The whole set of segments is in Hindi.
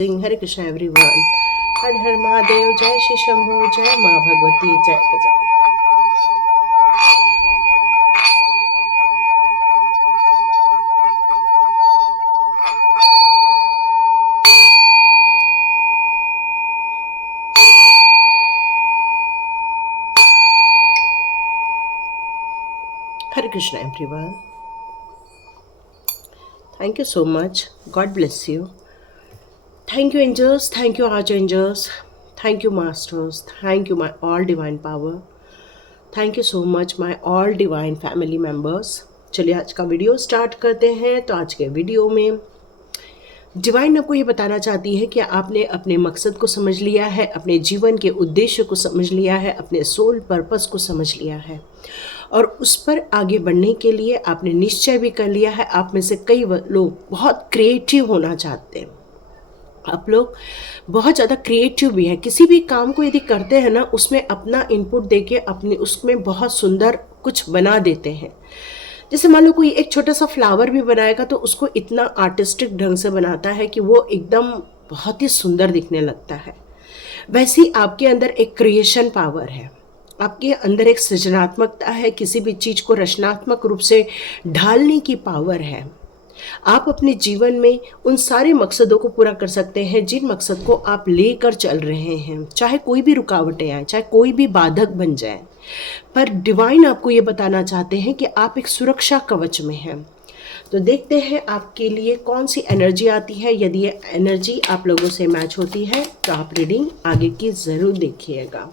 हरे कृष्णा एवरीवन। हर हर महादेव। जय श्री शंभू। जय माँ भगवती। जय गजा। Hare Krishna everyone. Thank you so much. God bless you. Thank you angels. Thank you archangels. Thank you masters. Thank you my all divine power. Thank you so much my all divine family members. चलिए आज का वीडियो स्टार्ट करते हैं। तो आज के वीडियो में डिवाइन आपको ये बताना चाहती है कि आपने अपने मकसद को समझ लिया है, अपने जीवन के उद्देश्य को समझ लिया है, अपने सोल पर्पस को समझ लिया है और उस पर आगे बढ़ने के लिए आपने निश्चय भी कर लिया है। आप में से कई लोग बहुत क्रिएटिव होना चाहते हैं। आप लोग बहुत ज़्यादा क्रिएटिव भी हैं। किसी भी काम को यदि करते हैं ना, उसमें अपना इनपुट देके अपने उसमें बहुत सुंदर कुछ बना देते हैं। जैसे मान लो कोई एक छोटा सा फ्लावर भी बनाएगा तो उसको इतना आर्टिस्टिक ढंग से बनाता है कि वो एकदम बहुत ही सुंदर दिखने लगता है। वैसे ही आपके अंदर एक क्रिएशन पावर है, आपके अंदर एक सृजनात्मकता है, किसी भी चीज़ को रचनात्मक रूप से ढालने की पावर है। आप अपने जीवन में उन सारे मकसदों को पूरा कर सकते हैं जिन मकसद को आप लेकर चल रहे हैं, चाहे कोई भी रुकावटें आए, चाहे कोई भी बाधक बन जाए। पर डिवाइन आपको ये बताना चाहते हैं कि आप एक सुरक्षा कवच में हैं। तो देखते हैं आपके लिए कौन सी एनर्जी आती है। यदि ये एनर्जी आप लोगों से मैच होती है तो आप रीडिंग आगे की ज़रूर देखिएगा।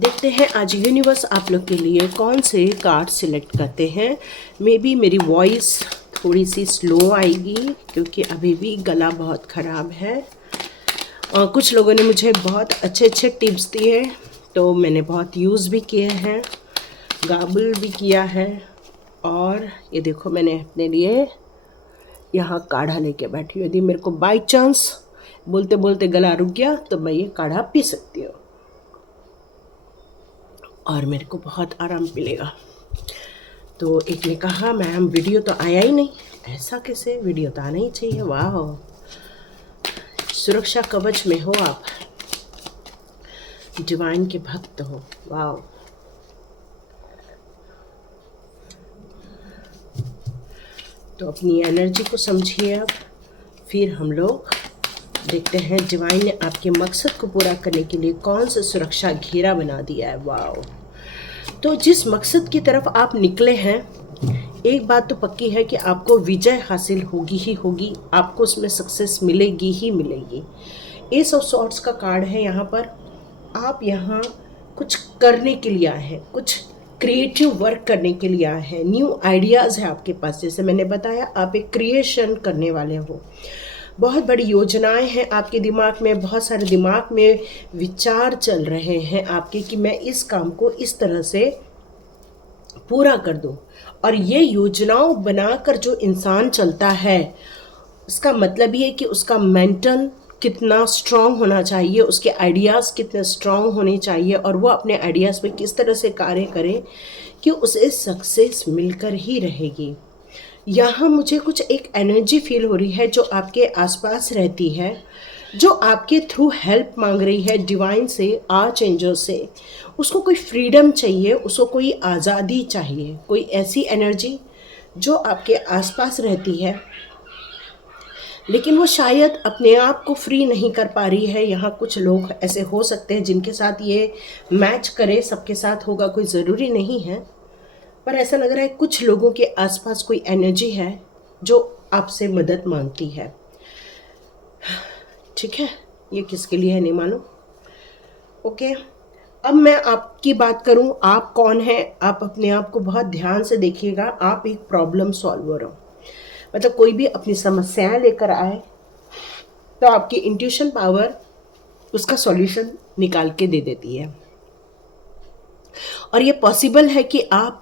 देखते हैं आज यूनिवर्स आप लोग के लिए कौन से कार्ड सिलेक्ट करते हैं। मे बी मेरी वॉइस थोड़ी सी स्लो आएगी क्योंकि अभी भी गला बहुत ख़राब है। और कुछ लोगों ने मुझे बहुत अच्छे अच्छे टिप्स दिए तो मैंने बहुत यूज़ भी किए हैं, गाबल भी किया है। और ये देखो मैंने अपने लिए यहाँ काढ़ा लेके बैठी हूँ। यदि मेरे को बाई चांस बोलते बोलते गला रुक गया तो मैं ये काढ़ा पी सकती हूँ और मेरे को बहुत आराम मिलेगा। तो एक ने कहा मैम वीडियो तो आया ही नहीं। ऐसा कैसे, वीडियो तो आना ही चाहिए। वाह, सुरक्षा कवच में हो आप, डिवाइन के भक्त हो। वाह। तो अपनी एनर्जी को समझिए। अब फिर हम लोग देखते हैं डिवाइन ने आपके मकसद को पूरा करने के लिए कौन सा सुरक्षा घेरा बना दिया है। वाह। तो जिस मकसद की तरफ आप निकले हैं, एक बात तो पक्की है कि आपको विजय हासिल होगी ही होगी, आपको उसमें सक्सेस मिलेगी ही मिलेगी। एस ऑफ सॉर्ड्स का कार्ड है यहाँ पर। आप यहाँ कुछ करने के लिए आए हैं, कुछ क्रिएटिव वर्क करने के लिए आए हैं, न्यू आइडियाज़ है आपके पास। जैसे मैंने बताया आप एक क्रिएशन करने वाले हो, बहुत बड़ी योजनाएं हैं आपके दिमाग में, बहुत सारे दिमाग में विचार चल रहे हैं आपके कि मैं इस काम को इस तरह से पूरा कर दूं। और ये योजनाओं बनाकर जो इंसान चलता है उसका मतलब ये है कि उसका मेंटल कितना स्ट्रांग होना चाहिए, उसके आइडियाज़ कितने स्ट्रांग होने चाहिए और वो अपने आइडियाज़ पे किस तरह से कार्य करे कि उसे सक्सेस मिलकर ही रहेगी। यहाँ मुझे कुछ एक एनर्जी फील हो रही है जो आपके आसपास रहती है, जो आपके थ्रू हेल्प मांग रही है डिवाइन से, आर्च एंजल से। उसको कोई फ्रीडम चाहिए, उसको कोई आज़ादी चाहिए, कोई ऐसी एनर्जी जो आपके आसपास रहती है लेकिन वो शायद अपने आप को फ्री नहीं कर पा रही है। यहाँ कुछ लोग ऐसे हो सकते हैं जिनके साथ ये मैच करे, सबके साथ होगा कोई ज़रूरी नहीं है, पर ऐसा लग रहा है कुछ लोगों के आसपास कोई एनर्जी है जो आपसे मदद मांगती है। ठीक है, ये किसके लिए है नहीं मालूम। ओके, अब मैं आपकी बात करूं, आप कौन हैं। आप अपने आप को बहुत ध्यान से देखिएगा। आप एक प्रॉब्लम सॉल्वर हो, मतलब कोई भी अपनी समस्याएं लेकर आए तो आपकी इंट्यूशन पावर उसका सॉल्यूशन निकाल के दे देती है। और ये पॉसिबल है कि आप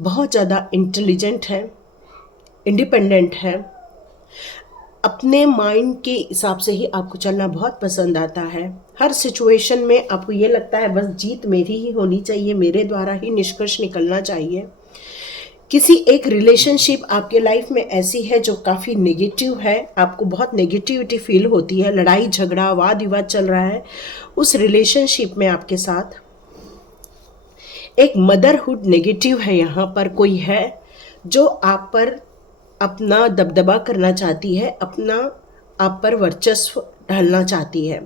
बहुत ज़्यादा इंटेलिजेंट हैं, इंडिपेंडेंट हैं, अपने माइंड के हिसाब से ही आपको चलना बहुत पसंद आता है। हर सिचुएशन में आपको ये लगता है बस जीत मेरी ही होनी चाहिए, मेरे द्वारा ही निष्कर्ष निकलना चाहिए। किसी एक रिलेशनशिप आपके लाइफ में ऐसी है जो काफ़ी नेगेटिव है, आपको बहुत नेगेटिविटी फील होती है, लड़ाई झगड़ा वाद विवाद चल रहा है उस रिलेशनशिप में आपके साथ। एक मदरहुड नेगेटिव है, यहाँ पर कोई है जो आप पर अपना दबदबा करना चाहती है, अपना आप पर वर्चस्व ढालना चाहती है।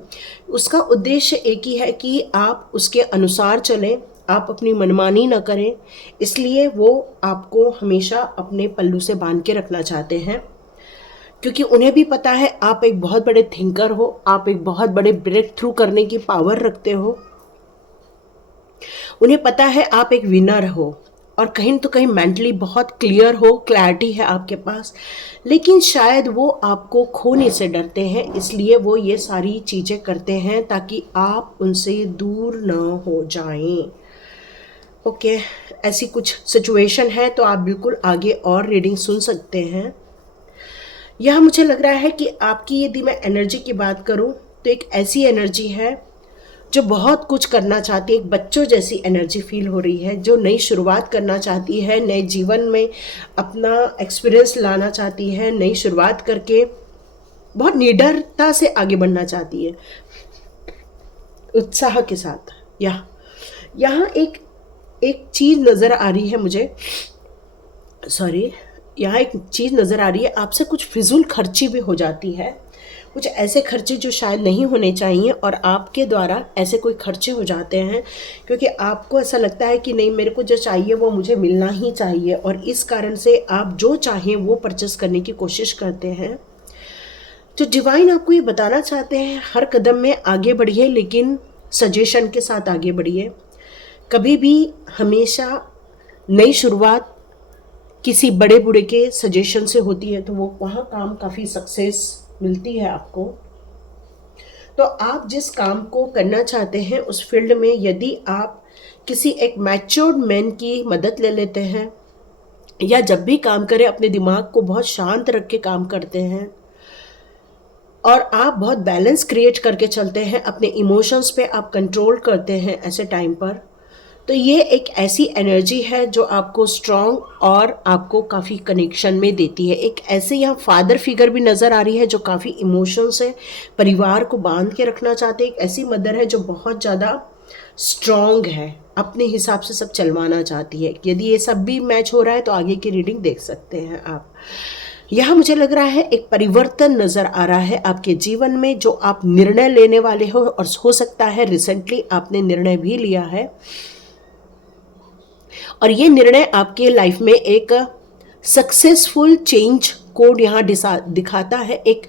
उसका उद्देश्य एक ही है कि आप उसके अनुसार चलें, आप अपनी मनमानी न करें, इसलिए वो आपको हमेशा अपने पल्लू से बांध के रखना चाहते हैं, क्योंकि उन्हें भी पता है आप एक बहुत बड़े थिंकर हो, आप एक बहुत बड़े ब्रेक थ्रू करने की पावर रखते हो। उन्हें पता है आप एक विनर हो और कहीं तो कहीं मेंटली बहुत क्लियर हो, क्लैरिटी है आपके पास, लेकिन शायद वो आपको खोने से डरते हैं, इसलिए वो ये सारी चीज़ें करते हैं ताकि आप उनसे दूर ना हो जाएं। ओके, ऐसी कुछ सिचुएशन है तो आप बिल्कुल आगे और रीडिंग सुन सकते हैं। यह मुझे लग रहा है कि आपकी यदि मैं एनर्जी की बात करूं तो एक ऐसी एनर्जी है जो बहुत कुछ करना चाहती है, एक बच्चों जैसी एनर्जी फील हो रही है, जो नई शुरुआत करना चाहती है, नए जीवन में अपना एक्सपीरियंस लाना चाहती है, नई शुरुआत करके बहुत निडरता से आगे बढ़ना चाहती है, उत्साह के साथ। यहाँ एक चीज़ नज़र आ रही है मुझे, सॉरी, यहाँ एक चीज़ नज़र आ रही है, आपसे कुछ फिजूल खर्ची भी हो जाती है, कुछ ऐसे खर्चे जो शायद नहीं होने चाहिए और आपके द्वारा ऐसे कोई खर्चे हो जाते हैं, क्योंकि आपको ऐसा लगता है कि नहीं, मेरे को जो चाहिए वो मुझे मिलना ही चाहिए, और इस कारण से आप जो चाहें वो परचेस करने की कोशिश करते हैं। तो डिवाइन आपको ये बताना चाहते हैं, हर कदम में आगे बढ़िए, लेकिन सजेशन के साथ आगे बढ़िए। कभी भी हमेशा नई शुरुआत किसी बड़े बूढ़े के सजेशन से होती है तो वो वहाँ काम काफ़ी सक्सेस मिलती है आपको। तो आप जिस काम को करना चाहते हैं उस फील्ड में यदि आप किसी एक मैच्योर्ड मैन की मदद ले लेते हैं, या जब भी काम करें अपने दिमाग को बहुत शांत रख के काम करते हैं और आप बहुत बैलेंस क्रिएट करके चलते हैं, अपने इमोशंस पे आप कंट्रोल करते हैं ऐसे टाइम पर, तो ये एक ऐसी एनर्जी है जो आपको स्ट्रॉन्ग और आपको काफ़ी कनेक्शन में देती है। एक ऐसे यहाँ फादर फिगर भी नज़र आ रही है जो काफ़ी इमोशन से परिवार को बांध के रखना चाहते हैं। एक ऐसी मदर है जो बहुत ज़्यादा स्ट्रॉन्ग है, अपने हिसाब से सब चलवाना चाहती है। यदि ये सब भी मैच हो रहा है तो आगे की रीडिंग देख सकते हैं आप। यहाँ मुझे लग रहा है एक परिवर्तन नज़र आ रहा है आपके जीवन में, जो आप निर्णय लेने वाले हो, और हो सकता है रिसेंटली आपने निर्णय भी लिया है, और ये निर्णय आपके लाइफ में एक सक्सेसफुल चेंज कोड यहाँ दिखाता है। एक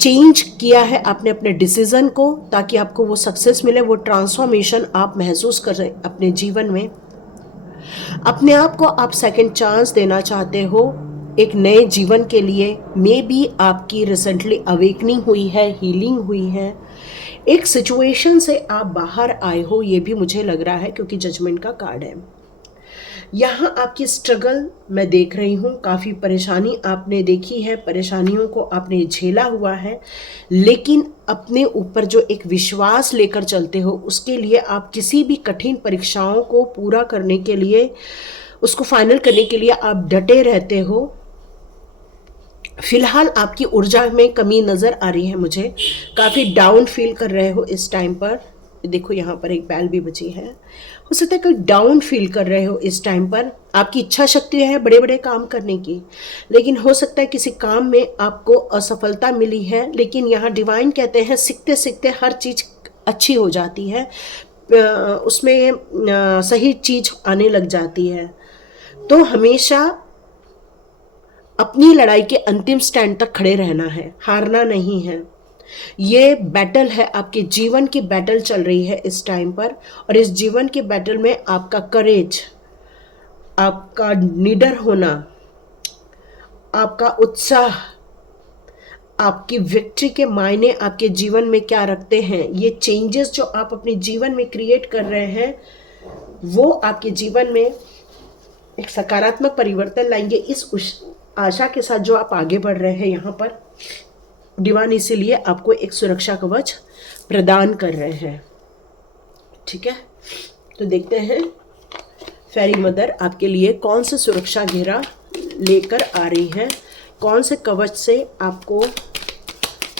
चेंज किया है आपने अपने डिसीजन को, ताकि आपको वो सक्सेस मिले, वो ट्रांसफॉर्मेशन आप महसूस करें अपने जीवन में। अपने आप को आप सेकंड चांस देना चाहते हो एक नए जीवन के लिए। मे बी आपकी रिसेंटली अवेकनिंग हुई है, हीलिंग हुई है, एक सिचुएशन से आप बाहर आए हो, ये भी मुझे लग रहा है, क्योंकि जजमेंट का कार्ड है। यहाँ आपकी स्ट्रगल मैं देख रही हूँ, काफ़ी परेशानी आपने देखी है, परेशानियों को आपने झेला हुआ है, लेकिन अपने ऊपर जो एक विश्वास लेकर चलते हो, उसके लिए आप किसी भी कठिन परीक्षाओं को पूरा करने के लिए, उसको फाइनल करने के लिए आप डटे रहते हो। फिलहाल आपकी ऊर्जा में कमी नज़र आ रही है मुझे, काफ़ी डाउन फील कर रहे हो इस टाइम पर। देखो यहाँ पर एक बैल भी बची है, हो सकता है कोई डाउन फील कर रहे हो इस टाइम पर। आपकी इच्छा शक्ति है बड़े बड़े काम करने की, लेकिन हो सकता है किसी काम में आपको असफलता मिली है, लेकिन यहाँ डिवाइन कहते हैं सीखते सीखते हर चीज़ अच्छी हो जाती है, उसमें सही चीज़ आने लग जाती है। तो हमेशा अपनी लड़ाई के अंतिम स्टैंड तक खड़े रहना है, हारना नहीं है। ये बैटल है, आपके जीवन की बैटल चल रही है इस टाइम पर, और इस जीवन के बैटल में आपका करेज, आपका निडर होना, आपका उत्साह, आपकी विक्ट्री के मायने आपके जीवन में क्या रखते हैं, ये चेंजेस जो आप अपने जीवन में क्रिएट कर रहे हैं, वो आपके जीवन में एक सकारात्मक परिवर्तन लाएंगे। इस आशा के साथ जो आप आगे बढ़ रहे हैं यहाँ पर, डिवाइन इसीलिए आपको एक सुरक्षा कवच प्रदान कर रहे हैं। ठीक है, तो देखते हैं फेरी मदर आपके लिए कौन सा सुरक्षा घेरा लेकर आ रही हैं, कौन से कवच से आपको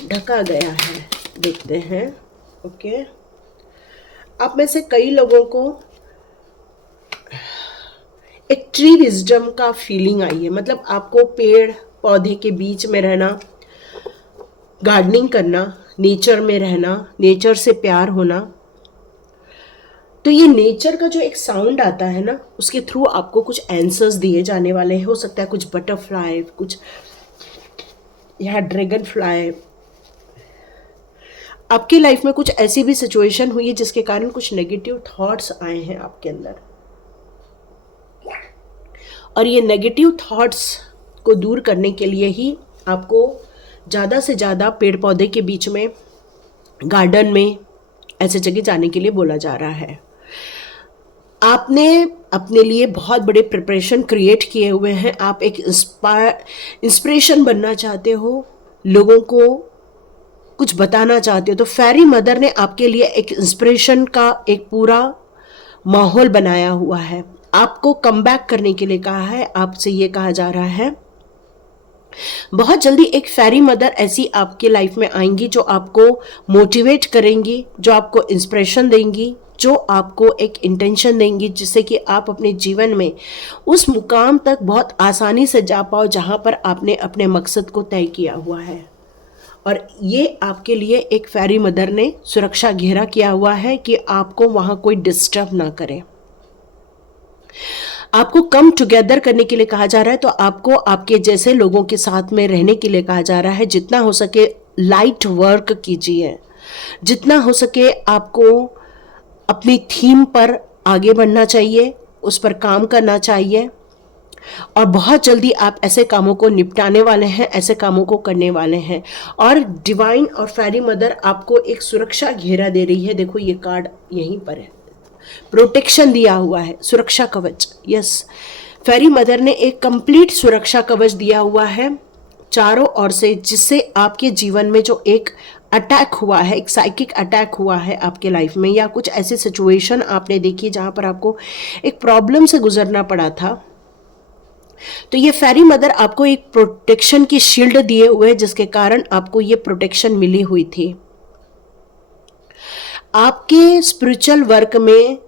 ढका गया है, देखते हैं। ओके, आप में से कई लोगों को एक ट्री विजडम का फीलिंग आई है, मतलब आपको पेड़ पौधे के बीच में रहना, गार्डनिंग करना, नेचर में रहना, नेचर से प्यार होना। तो ये नेचर का जो एक साउंड आता है ना, उसके थ्रू आपको कुछ आंसर्स दिए जाने वाले हैं। हो सकता है कुछ बटरफ्लाई, कुछ यहाँ ड्रैगन फ्लाई। आपकी लाइफ में कुछ ऐसी भी सिचुएशन हुई है जिसके कारण कुछ नेगेटिव थॉट्स आए हैं आपके अंदर, और ये नेगेटिव थॉट्स को दूर करने के लिए ही आपको ज़्यादा से ज़्यादा पेड़ पौधे के बीच में, गार्डन में, ऐसे जगह जाने के लिए बोला जा रहा है। आपने अपने लिए बहुत बड़े प्रिपरेशन क्रिएट किए हुए हैं। आप एक इंस्पिरेशन बनना चाहते हो, लोगों को कुछ बताना चाहते हो, तो फेरी मदर ने आपके लिए एक इंस्पिरेशन का एक पूरा माहौल बनाया हुआ है। आपको कम बैक करने के लिए कहा है। आपसे ये कहा जा रहा है बहुत जल्दी एक फेरी मदर ऐसी आपके लाइफ में आएंगी जो आपको मोटिवेट करेंगी, जो आपको इंस्पिरेशन देंगी, जो आपको एक इंटेंशन देंगी, जिससे कि आप अपने जीवन में उस मुकाम तक बहुत आसानी से जा पाओ जहां पर आपने अपने मकसद को तय किया हुआ है। और ये आपके लिए एक फेरी मदर ने सुरक्षा घेरा किया हुआ है कि आपको वहां कोई डिस्टर्ब ना करे। आपको कम टुगेदर करने के लिए कहा जा रहा है, तो आपको आपके जैसे लोगों के साथ में रहने के लिए कहा जा रहा है। जितना हो सके लाइट वर्क कीजिए, जितना हो सके आपको अपनी थीम पर आगे बढ़ना चाहिए, उस पर काम करना चाहिए, और बहुत जल्दी आप ऐसे कामों को निपटाने वाले हैं, ऐसे कामों को करने वाले हैं। और डिवाइन और फेरी मदर आपको एक सुरक्षा घेरा दे रही है। देखो ये कार्ड यहीं पर है, प्रोटेक्शन दिया हुआ है, सुरक्षा कवच। यस, फेरी मदर ने एक कंप्लीट सुरक्षा कवच दिया हुआ है चारों ओर से, जिससे आपके जीवन में जो एक अटैक हुआ है, एक साइकिक अटैक हुआ है आपके लाइफ में, या कुछ ऐसी सिचुएशन आपने देखी जहां पर आपको एक प्रॉब्लम से गुजरना पड़ा था, तो ये फेरी मदर आपको एक प्रोटेक्शन की शील्ड दिए हुए, जिसके कारण आपको ये प्रोटेक्शन मिली हुई थी। आपके स्पिरिचुअल वर्क में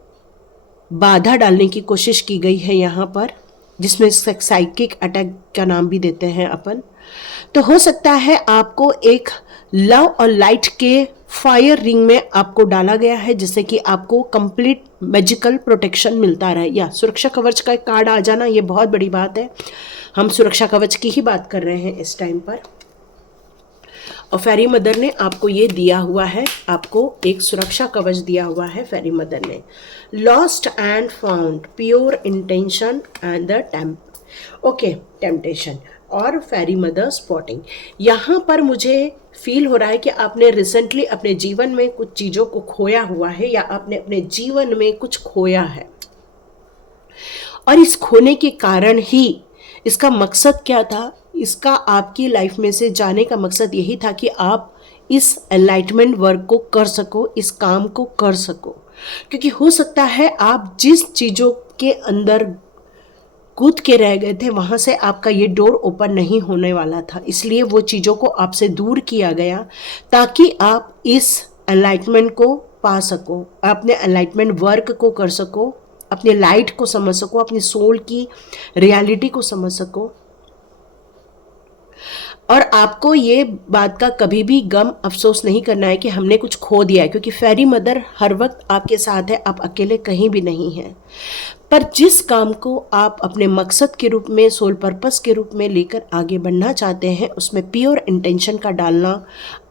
बाधा डालने की कोशिश की गई है यहाँ पर, जिसमें साइकिक अटैक का नाम भी देते हैं अपन। तो हो सकता है आपको एक लव और लाइट के फायर रिंग में आपको डाला गया है, जिससे कि आपको कंप्लीट मैजिकल प्रोटेक्शन मिलता रहे। या सुरक्षा कवच का एक कार्ड आ जाना, ये बहुत बड़ी बात है। हम सुरक्षा कवच की ही बात कर रहे हैं इस टाइम पर, और फेरी मदर ने आपको ये दिया हुआ है, आपको एक सुरक्षा कवच दिया हुआ है फेरी मदर ने। Lost and found, pure intention and the temptation, और फेरी मदर स्पॉटिंग। यहाँ पर मुझे फील हो रहा है कि आपने रिसेंटली अपने जीवन में कुछ चीज़ों को खोया हुआ है, या आपने अपने जीवन में कुछ खोया है, और इस खोने के कारण ही इसका मकसद क्या था, इसका आपकी लाइफ में से जाने का मकसद यही था कि आप इस एनलाइटमेंट वर्क को कर सको, इस काम को कर सको। क्योंकि हो सकता है आप जिस चीज़ों के अंदर कूद के रह गए थे, वहाँ से आपका ये डोर ओपन नहीं होने वाला था, इसलिए वो चीज़ों को आपसे दूर किया गया, ताकि आप इस एनलाइटमेंट को पा सको, अपने एनलाइटमेंट वर्क को कर सको, अपने लाइट को समझ सको, अपनी सोल की रियलिटी को समझ सको। और आपको ये बात का कभी भी गम अफसोस नहीं करना है कि हमने कुछ खो दिया है, क्योंकि फेरी मदर हर वक्त आपके साथ है, आप अकेले कहीं भी नहीं हैं। पर जिस काम को आप अपने मकसद के रूप में, सोल पर्पस के रूप में लेकर आगे बढ़ना चाहते हैं, उसमें प्योर इंटेंशन का डालना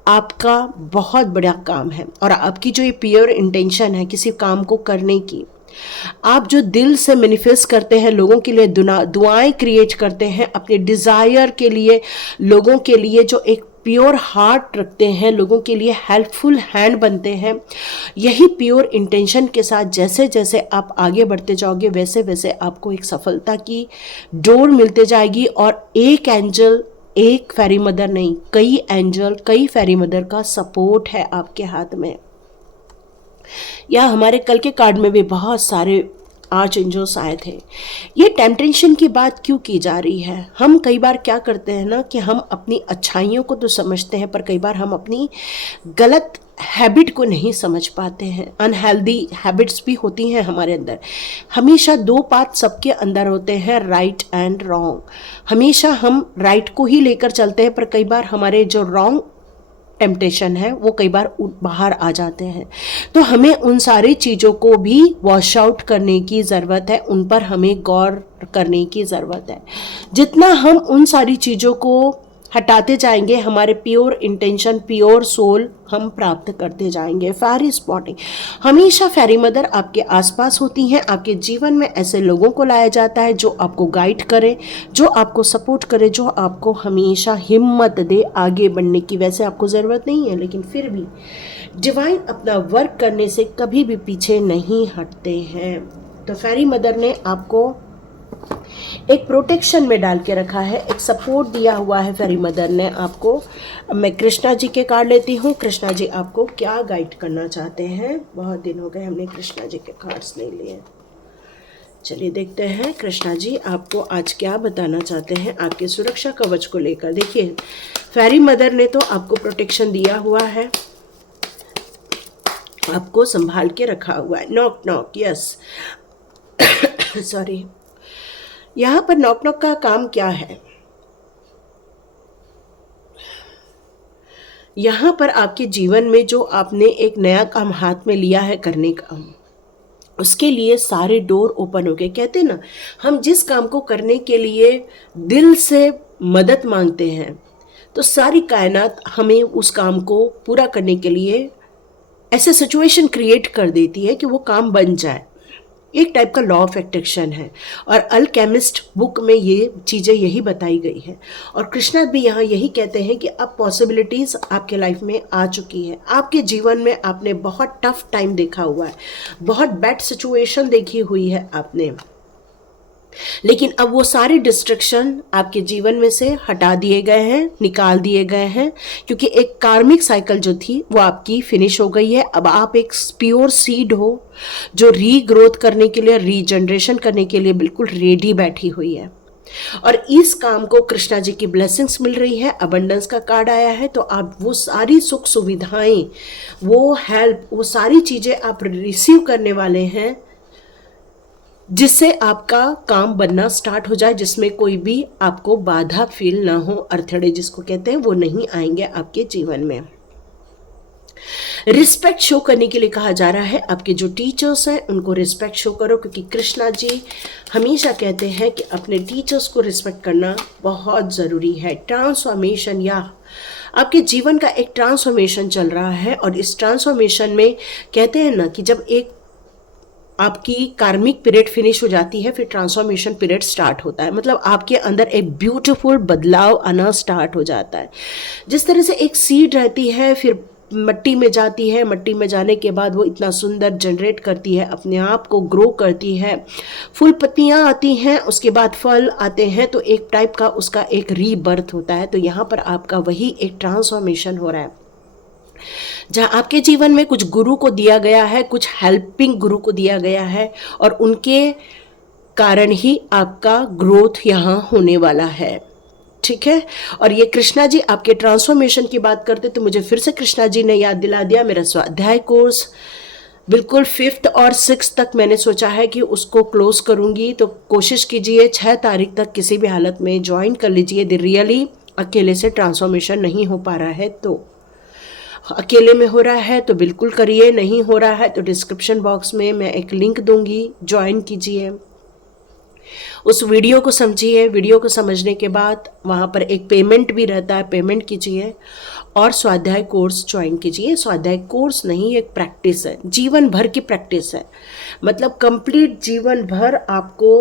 आपका बहुत बड़ा काम है। और आपकी जो ये प्योर इंटेंशन है किसी काम को करने की, आप जो दिल से मैनिफेस्ट करते हैं, लोगों के लिए दुआएं क्रिएट करते हैं, अपने डिज़ायर के लिए, लोगों के लिए जो एक प्योर हार्ट रखते हैं, लोगों के लिए हेल्पफुल हैंड बनते हैं, यही प्योर इंटेंशन के साथ जैसे जैसे आप आगे बढ़ते जाओगे, वैसे वैसे आपको एक सफलता की डोर मिलते जाएगी। और एक एंजल, एक फेरी मदर नहीं, कई एंजल, कई फेरी मदर का सपोर्ट है आपके हाथ में। या हमारे कल के कार्ड में भी बहुत सारे आर्च एंजल्स आए थे। ये टेम्पटेशन की बात क्यों की जा रही है? हम कई बार क्या करते हैं ना कि हम अपनी अच्छाइयों को तो समझते हैं, पर कई बार हम अपनी गलत हैबिट को नहीं समझ पाते हैं। अनहेल्दी हैबिट्स भी होती हैं हमारे अंदर। हमेशा दो पाथ सबके अंदर होते हैं, राइट एंड रॉन्ग। हमेशा हम राइट को ही लेकर चलते हैं, पर कई बार हमारे जो रॉन्ग टेम्पटेशन है वो कई बार बाहर आ जाते हैं। तो हमें उन सारी चीज़ों को भी वॉश आउट करने की ज़रूरत है, उन पर हमें गौर करने की ज़रूरत है। जितना हम उन सारी चीज़ों को हटाते जाएंगे, हमारे प्योर इंटेंशन, प्योर सोल हम प्राप्त करते जाएंगे। फेरी स्पॉटिंग, हमेशा फेरी मदर आपके आसपास होती हैं। आपके जीवन में ऐसे लोगों को लाया जाता है जो आपको गाइड करे, जो आपको सपोर्ट करे, जो आपको हमेशा हिम्मत दे आगे बढ़ने की। वैसे आपको ज़रूरत नहीं है, लेकिन फिर भी डिवाइन अपना वर्क करने से कभी भी पीछे नहीं हटते हैं। तो फेरी मदर ने आपको एक प्रोटेक्शन में डाल के रखा है, एक सपोर्ट दिया हुआ है फेरी मदर ने आपको। मैं कृष्णा जी के कार्ड लेती हूँ। कृष्णा जी आपको क्या गाइड करना चाहते हैं? बहुत दिन हो गए हमने कृष्णा जी के कार्ड्स नहीं लिए। चलिए देखते हैं कृष्णा जी आपको आज क्या बताना चाहते हैं आपके सुरक्षा कवच को लेकर। देखिए, फेरी मदर ने तो आपको प्रोटेक्शन दिया हुआ है, आपको संभाल के रखा हुआ है। नॉक नॉक, यस सॉरी, यहाँ पर नॉक नॉक का काम क्या है? यहाँ पर आपके जीवन में जो आपने एक नया काम हाथ में लिया है करने का, उसके लिए सारे डोर ओपन हो गए। कहते हैं ना, हम जिस काम को करने के लिए दिल से मदद मांगते हैं, तो सारी कायनात हमें उस काम को पूरा करने के लिए ऐसे सिचुएशन क्रिएट कर देती है कि वो काम बन जाए। एक टाइप का लॉ ऑफ अट्रैक्शन है, और अल्केमिस्ट बुक में ये चीज़ें यही बताई गई है। और कृष्णा भी यहाँ यही कहते हैं कि अब पॉसिबिलिटीज़ आपके लाइफ में आ चुकी है। आपके जीवन में आपने बहुत टफ टाइम देखा हुआ है, बहुत बैड सिचुएशन देखी हुई है आपने, लेकिन अब वो सारे डिस्ट्रक्शन आपके जीवन में से हटा दिए गए हैं, निकाल दिए गए हैं, क्योंकि एक कार्मिक साइकिल जो थी वो आपकी फिनिश हो गई है। अब आप एक प्योर सीड हो जो रीग्रोथ करने के लिए, रीजनरेशन करने के लिए बिल्कुल रेडी बैठी हुई है। और इस काम को कृष्णा जी की ब्लेसिंग्स मिल रही है, अबंडेंस का कार्ड आया है। तो आप वो सारी सुख सुविधाएं, वो हेल्प, वो सारी चीज़ें आप रिसीव करने वाले हैं, जिससे आपका काम बनना स्टार्ट हो जाए, जिसमें कोई भी आपको बाधा फील ना हो। अर्थड़े जिसको कहते हैं वो नहीं आएंगे आपके जीवन में। रिस्पेक्ट शो करने के लिए कहा जा रहा है। आपके जो टीचर्स हैं उनको रिस्पेक्ट शो करो, क्योंकि कृष्णा जी हमेशा कहते हैं कि अपने टीचर्स को रिस्पेक्ट करना बहुत ज़रूरी है। ट्रांसफॉर्मेशन, या आपके जीवन का एक ट्रांसफॉर्मेशन चल रहा है, और इस ट्रांसफॉर्मेशन में कहते हैं ना कि जब एक आपकी कार्मिक पीरियड फिनिश हो जाती है, फिर ट्रांसफॉर्मेशन पीरियड स्टार्ट होता है। मतलब आपके अंदर एक ब्यूटीफुल बदलाव आना स्टार्ट हो जाता है। जिस तरह से एक सीड रहती है, फिर मिट्टी में जाती है, मिट्टी में जाने के बाद वो इतना सुंदर जनरेट करती है, अपने आप को ग्रो करती है, फूल पत्तियाँ आती हैं, उसके बाद फल आते हैं, तो एक टाइप का उसका एक रीबर्थ होता है। तो यहाँ पर आपका वही एक ट्रांसफॉर्मेशन हो रहा है, जहाँ आपके जीवन में कुछ गुरु को दिया गया है, कुछ हेल्पिंग गुरु को दिया गया है, और उनके कारण ही आपका ग्रोथ यहाँ होने वाला है। ठीक है। और ये कृष्णा जी आपके ट्रांसफॉर्मेशन की बात करते तो मुझे फिर से कृष्णा जी ने याद दिला दिया मेरा स्वाध्याय कोर्स। बिल्कुल 5th और 6th तक मैंने सोचा है कि उसको क्लोज करूँगी, तो कोशिश कीजिए 6 तारीख तक किसी भी हालत में ज्वाइन कर लीजिए। यदि रियली अकेले से ट्रांसफॉर्मेशन नहीं हो पा रहा है, तो अकेले में हो रहा है तो बिल्कुल करिए, नहीं हो रहा है तो डिस्क्रिप्शन बॉक्स में मैं एक लिंक दूंगी, ज्वाइन कीजिए। उस वीडियो को समझिए, वीडियो को समझने के बाद वहाँ पर एक पेमेंट भी रहता है, पेमेंट कीजिए और स्वाध्याय कोर्स ज्वाइन कीजिए। स्वाध्याय कोर्स नहीं, एक प्रैक्टिस है, जीवन भर की प्रैक्टिस है। मतलब कंप्लीट जीवन भर आपको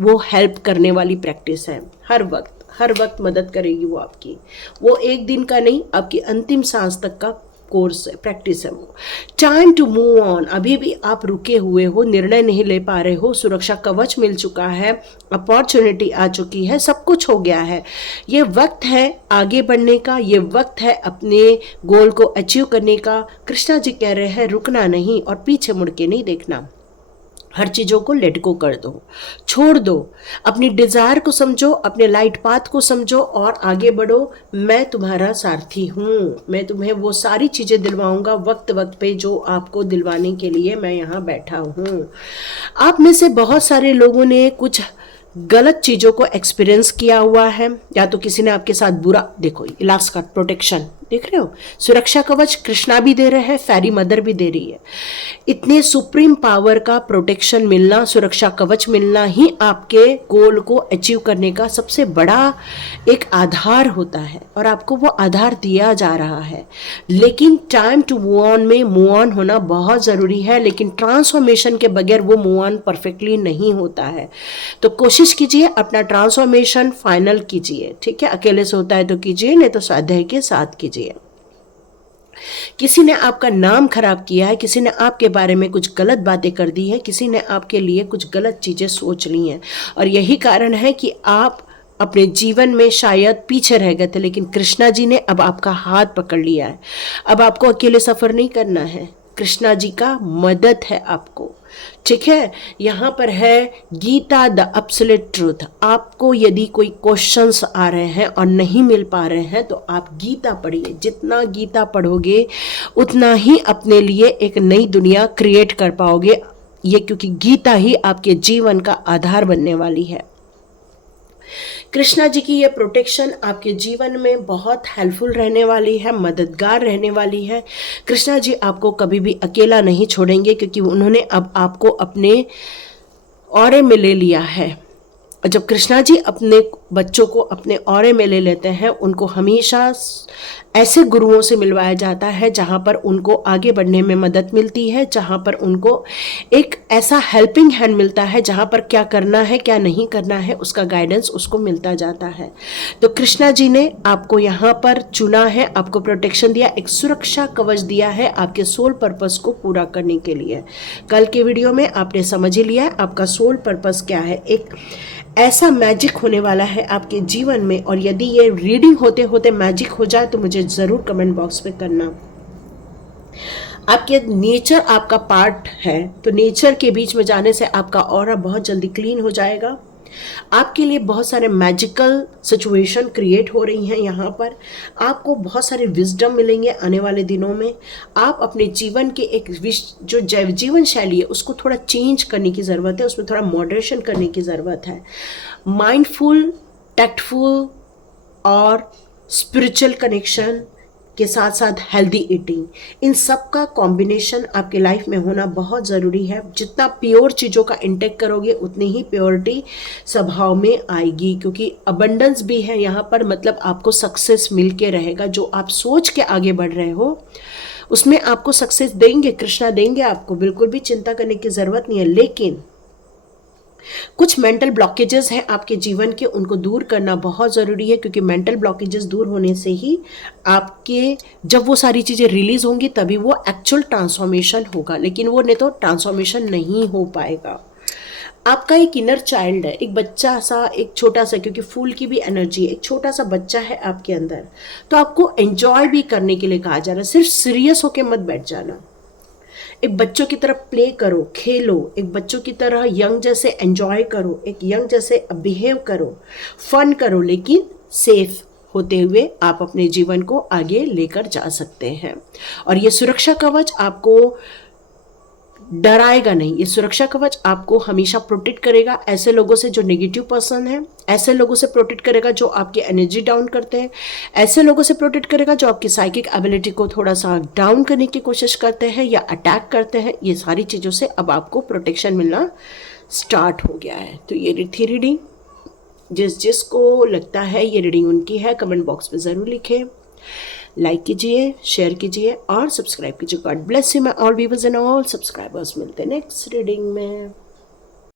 वो हेल्प करने वाली प्रैक्टिस है। हर वक्त मदद करेगी वो आपकी। वो एक दिन का नहीं, आपकी अंतिम सांस तक का कोर्स है, प्रैक्टिस है वो। Time to move on. अभी भी आप रुके हुए हो, निर्णय नहीं ले पा रहे हो, सुरक्षा कवच मिल चुका है, अपॉर्चुनिटी आ चुकी है, सब कुछ हो गया है। ये वक्त है आगे बढ़ने का, ये वक्त है अपने गोल को अचीव करने का। कृष्णा जी कह रहे हैं रुकना नहीं और पीछे मुड़ के नहीं देखना। हर चीज़ों को लेट गो कर दो, छोड़ दो, अपनी डिज़ायर को समझो, अपने लाइट पाथ को समझो और आगे बढ़ो। मैं तुम्हारा सारथी हूँ, मैं तुम्हें वो सारी चीज़ें दिलवाऊंगा वक्त वक्त पे जो आपको दिलवाने के लिए मैं यहाँ बैठा हूँ। आप में से बहुत सारे लोगों ने कुछ गलत चीज़ों को एक्सपीरियंस किया हुआ है, या तो किसी ने आपके साथ बुरा, देखो लास्ट का प्रोटेक्शन देख रहे हो, सुरक्षा कवच कृष्णा भी दे रहे हैं, फेरी मदर भी दे रही है। इतने सुप्रीम पावर का प्रोटेक्शन मिलना, सुरक्षा कवच मिलना ही आपके गोल को अचीव करने का सबसे बड़ा एक आधार होता है, और आपको वो आधार दिया जा रहा है। लेकिन टाइम टू मूव ऑन में मूव ऑन होना बहुत ज़रूरी है, लेकिन ट्रांसफॉर्मेशन के बगैर वो मूव ऑन परफेक्टली नहीं होता है। तो कोशिश कीजिए, अपना ट्रांसफॉर्मेशन फाइनल कीजिए, ठीक है। अकेले से होता है तो कीजिए, नहीं तो स्वाध्याय के साथ कीजिए। किसी ने आपका नाम खराब किया है, किसी ने आपके बारे में कुछ गलत बातें कर दी है, किसी ने आपके लिए कुछ गलत चीज़ें सोच ली हैं, और यही कारण है कि आप अपने जीवन में शायद पीछे रह गए थे। लेकिन कृष्णा जी ने अब आपका हाथ पकड़ लिया है। अब आपको अकेले सफ़र नहीं करना है, कृष्णा जी का मदद है आपको, ठीक है। यहाँ पर है गीता द एब्सोल्यूट ट्रूथ। आपको यदि कोई क्वेश्चंस आ रहे हैं और नहीं मिल पा रहे हैं तो आप गीता पढ़िए। जितना गीता पढ़ोगे उतना ही अपने लिए एक नई दुनिया क्रिएट कर पाओगे, ये क्योंकि गीता ही आपके जीवन का आधार बनने वाली है। कृष्णा जी की ये प्रोटेक्शन आपके जीवन में बहुत हेल्पफुल रहने वाली है, मददगार रहने वाली है। कृष्णा जी आपको कभी भी अकेला नहीं छोड़ेंगे, क्योंकि उन्होंने अब आपको अपने ऑरे में ले लिया है। और जब कृष्णा जी अपने बच्चों को अपने ऑरे में ले लेते हैं, उनको हमेशा ऐसे गुरुओं से मिलवाया जाता है जहाँ पर उनको आगे बढ़ने में मदद मिलती है, जहाँ पर उनको एक ऐसा हेल्पिंग हैंड मिलता है, जहाँ पर क्या करना है क्या नहीं करना है उसका गाइडेंस उसको मिलता जाता है। तो कृष्णा जी ने आपको यहाँ पर चुना है, आपको प्रोटेक्शन दिया, एक सुरक्षा कवच दिया है आपके सोल पर्पस को पूरा करने के लिए। कल के वीडियो में आपने समझ ही लिया आपका सोल पर्पस क्या है। एक ऐसा मैजिक होने वाला है आपके जीवन में, और यदि ये रीडिंग होते होते मैजिक हो जाए तो मुझे ज़रूर कमेंट बॉक्स में करना। आपके नेचर आपका पार्ट है, तो नेचर के बीच में जाने से आपका ऑरा बहुत जल्दी क्लीन हो जाएगा। आपके लिए बहुत सारे मैजिकल सिचुएशन क्रिएट हो रही हैं। यहाँ पर आपको बहुत सारे विजडम मिलेंगे आने वाले दिनों में। आप अपने जीवन के एक जो जीवन शैली है उसको थोड़ा चेंज करने की ज़रूरत है, उसमें थोड़ा मॉडरेशन करने की ज़रूरत है। माइंडफुल, टैक्टफुल और स्पिरिचुअल कनेक्शन के साथ साथ हेल्दी ईटिंग, इन सब का कॉम्बिनेशन आपके लाइफ में होना बहुत ज़रूरी है। जितना प्योर चीज़ों का इंटेक करोगे उतनी ही प्योरिटी स्वभाव में आएगी, क्योंकि अबंडेंस भी है यहाँ पर, मतलब आपको सक्सेस मिल के रहेगा। जो आप सोच के आगे बढ़ रहे हो उसमें आपको सक्सेस देंगे, कृष्णा देंगे आपको, बिल्कुल भी चिंता करने की ज़रूरत नहीं है। लेकिन कुछ मेंटल ब्लॉकेजेस हैं आपके जीवन के, उनको दूर करना बहुत ज़रूरी है, क्योंकि मेंटल ब्लॉकेजेस दूर होने से ही आपके जब वो सारी चीज़ें रिलीज होंगी तभी वो एक्चुअल ट्रांसफॉर्मेशन होगा, लेकिन वो नहीं तो ट्रांसफॉर्मेशन नहीं हो पाएगा। आपका एक इनर चाइल्ड है, एक बच्चा सा, एक छोटा सा, क्योंकि फूल की भी एनर्जी है, एक छोटा सा बच्चा है आपके अंदर, तो आपको एंजॉय भी करने के लिए कहा जा रहा है। सिर्फ सीरियस होके मत बैठ जाना, एक बच्चों की तरह प्ले करो, खेलो, एक बच्चों की तरह यंग जैसे एंजॉय करो, एक यंग जैसे बिहेव करो, फन करो, लेकिन सेफ होते हुए आप अपने जीवन को आगे लेकर जा सकते हैं। और ये सुरक्षा कवच आपको डराएगा नहीं, ये सुरक्षा कवच आपको हमेशा प्रोटेक्ट करेगा ऐसे लोगों से जो नेगेटिव पर्सन है, ऐसे लोगों से प्रोटेक्ट करेगा जो आपकी एनर्जी डाउन करते हैं, ऐसे लोगों से प्रोटेक्ट करेगा जो आपकी साइकिक एबिलिटी को थोड़ा सा डाउन करने की कोशिश करते हैं या अटैक करते हैं। ये सारी चीज़ों से अब आपको प्रोटेक्शन मिलना स्टार्ट हो गया है। तो ये थी रीडिंग, जिसको लगता है ये रीडिंग उनकी है कमेंट बॉक्स में ज़रूर लिखें। लाइक कीजिए, शेयर कीजिए और सब्सक्राइब कीजिए। God bless you my all viewers and all subscribers. मिलते हैं नेक्स्ट रीडिंग में।